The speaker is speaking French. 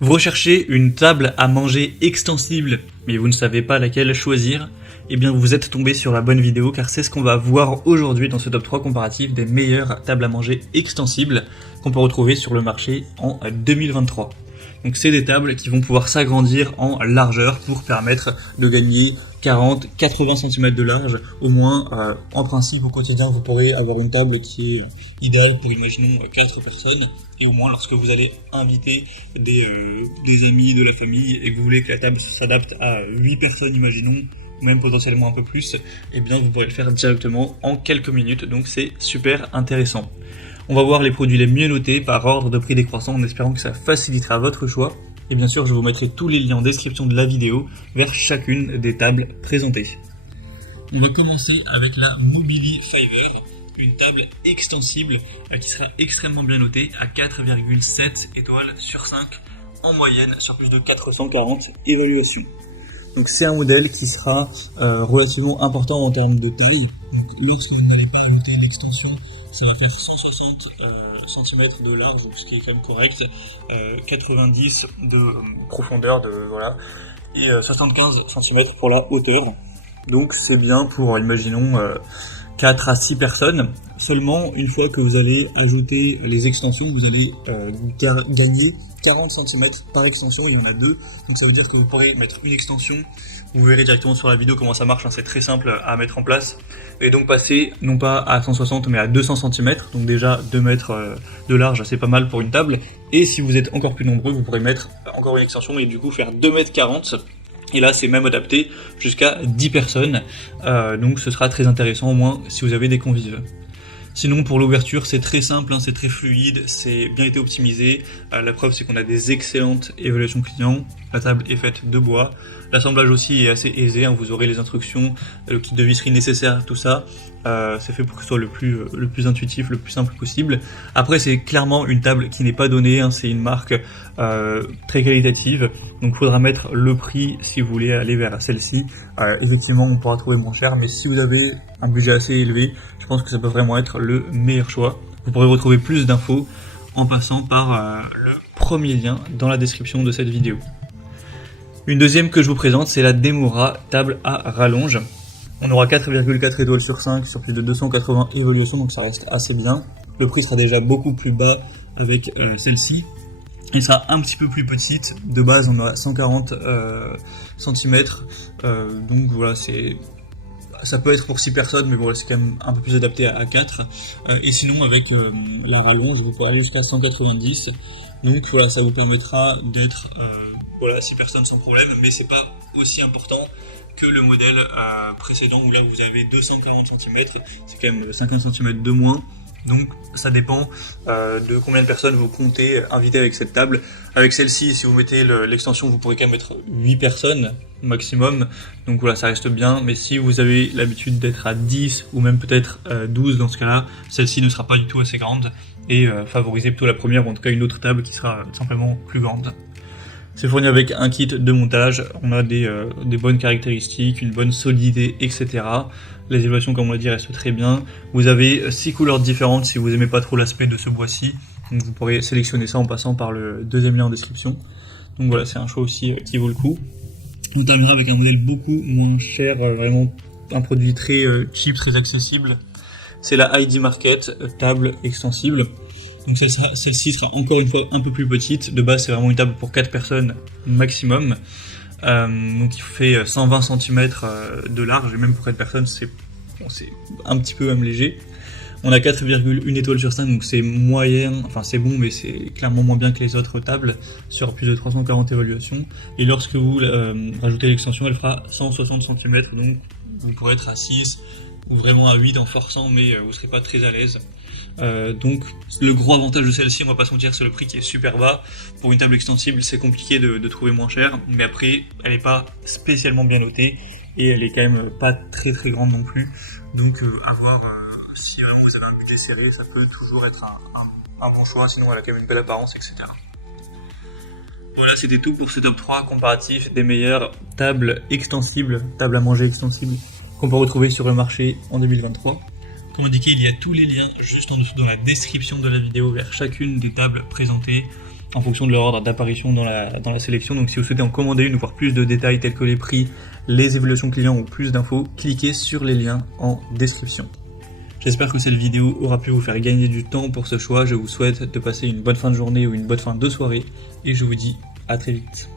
Vous recherchez une table à manger extensible, mais vous ne savez pas laquelle choisir? Eh bien vous êtes tombé sur la bonne vidéo car c'est ce qu'on va voir aujourd'hui dans ce top 3 comparatif des meilleures tables à manger extensibles qu'on peut retrouver sur le marché en 2023. Donc c'est des tables qui vont pouvoir s'agrandir en largeur pour permettre de gagner 40-80 cm de large au moins. En principe au quotidien vous pourrez avoir une table qui est idéale pour imaginons 4 personnes, et au moins lorsque vous allez inviter des amis, de la famille, et que vous voulez que la table s'adapte à 8 personnes imaginons, ou même potentiellement un peu plus, et bien vous pourrez le faire directement en quelques minutes, donc c'est super intéressant. On va voir les produits les mieux notés par ordre de prix décroissant en espérant que ça facilitera votre choix. Et bien sûr, je vous mettrai tous les liens en description de la vidéo vers chacune des tables présentées. On va commencer avec la Mobili Fiver, une table extensible qui sera extrêmement bien notée à 4,7 étoiles sur 5 en moyenne sur plus de 440 évaluations. Donc c'est un modèle qui sera relativement important en termes de taille. Donc, lorsque vous n'allez pas ajouter l'extension, ça va faire 160 cm de large, ce qui est quand même correct, 90 de profondeur, et 75 cm pour la hauteur. Donc c'est bien pour, imaginons, 4 à 6 personnes. Seulement, une fois que vous allez ajouter les extensions, vous allez gagner 40 cm par extension, il y en a deux. Donc ça veut dire que vous pourrez mettre une extension. Vous verrez directement sur la vidéo comment ça marche, hein, c'est très simple à mettre en place. Et donc passer non pas à 160 mais à 200 cm, donc déjà 2 mètres de large, c'est pas mal pour une table. Et si vous êtes encore plus nombreux, vous pourrez mettre encore une extension et du coup faire 2,40 m. Et là c'est même adapté jusqu'à 10 personnes, donc ce sera très intéressant au moins si vous avez des convives. Sinon pour l'ouverture c'est très simple, hein, c'est très fluide, c'est bien été optimisé, la preuve c'est qu'on a des excellentes évaluations clients, la table est faite de bois, l'assemblage aussi est assez aisé, hein, vous aurez les instructions, le kit de visserie nécessaire, tout ça, c'est fait pour que ce soit le plus intuitif, le plus simple possible. Après c'est clairement une table qui n'est pas donnée, hein, c'est une marque très qualitative, donc il faudra mettre le prix si vous voulez aller vers celle-ci. Effectivement on pourra trouver moins cher, mais si vous avez un budget assez élevé, je pense que ça peut vraiment être le meilleur choix. Vous pourrez retrouver plus d'infos en passant par le premier lien dans la description de cette vidéo. Une deuxième que je vous présente, c'est la Demura table à rallonge. On aura 4,4 étoiles sur 5 sur plus de 280 évaluations, donc ça reste assez bien. Le prix sera déjà beaucoup plus bas avec celle-ci. Elle sera un petit peu plus petite. De base, on a 140 cm. Donc voilà, ça peut être pour 6 personnes, mais bon, c'est quand même un peu plus adapté à 4. Et sinon, avec la rallonge, vous pourrez aller jusqu'à 190. Donc voilà, ça vous permettra d'être 6 personnes sans problème, mais c'est pas aussi important que le modèle précédent où là vous avez 240 cm, c'est quand même 50 cm de moins. Donc ça dépend de combien de personnes vous comptez inviter avec cette table. Avec celle-ci, si vous mettez l'extension, vous pourrez quand même mettre 8 personnes maximum. Donc voilà, ça reste bien. Mais si vous avez l'habitude d'être à 10 ou même peut-être 12 dans ce cas-là, celle-ci ne sera pas du tout assez grande et favorisez plutôt la première ou en tout cas une autre table qui sera simplement plus grande. C'est fourni avec un kit de montage, on a des bonnes caractéristiques, une bonne solidité, etc. Les évaluations, comme on l'a dit, restent très bien. Vous avez 6 couleurs différentes si vous n'aimez pas trop l'aspect de ce bois-ci. Donc vous pourrez sélectionner ça en passant par le deuxième lien en description. Donc voilà, c'est un choix aussi qui vaut le coup. On terminera avec un modèle beaucoup moins cher, vraiment un produit très cheap, très accessible. C'est la ID Market table extensible. Donc celle-ci sera encore une fois un peu plus petite. De base, c'est vraiment une table pour 4 personnes maximum. Donc il fait 120 cm de large, et même pour 4 personnes, c'est un petit peu même léger. On a 4,1 étoiles sur 5, donc c'est moyen, enfin c'est bon, mais c'est clairement moins bien que les autres tables, sur plus de 340 évaluations. Et lorsque vous rajoutez l'extension, elle fera 160 cm, donc vous pourrez être à 6 ou vraiment à 8 en forçant, mais vous ne serez pas très à l'aise. Donc le gros avantage de celle-ci, on va pas se mentir, c'est le prix qui est super bas. Pour une table extensible, c'est compliqué de trouver moins cher, mais après elle n'est pas spécialement bien notée et elle est quand même pas très très grande non plus. Donc à voir, si vraiment vous avez un budget serré, ça peut toujours être un bon choix, sinon elle a quand même une belle apparence, etc. Voilà, c'était tout pour ce top 3 comparatif des meilleures tables extensibles, tables à manger extensibles qu'on peut retrouver sur le marché en 2023. Comme indiqué, il y a tous les liens juste en dessous dans la description de la vidéo vers chacune des tables présentées. en fonction de leur ordre d'apparition dans la sélection. Donc si vous souhaitez en commander une ou voir plus de détails tels que les prix, les évaluations clients ou plus d'infos, cliquez sur les liens en description. J'espère que cette vidéo aura pu vous faire gagner du temps pour ce choix. Je vous souhaite de passer une bonne fin de journée ou une bonne fin de soirée et je vous dis à très vite.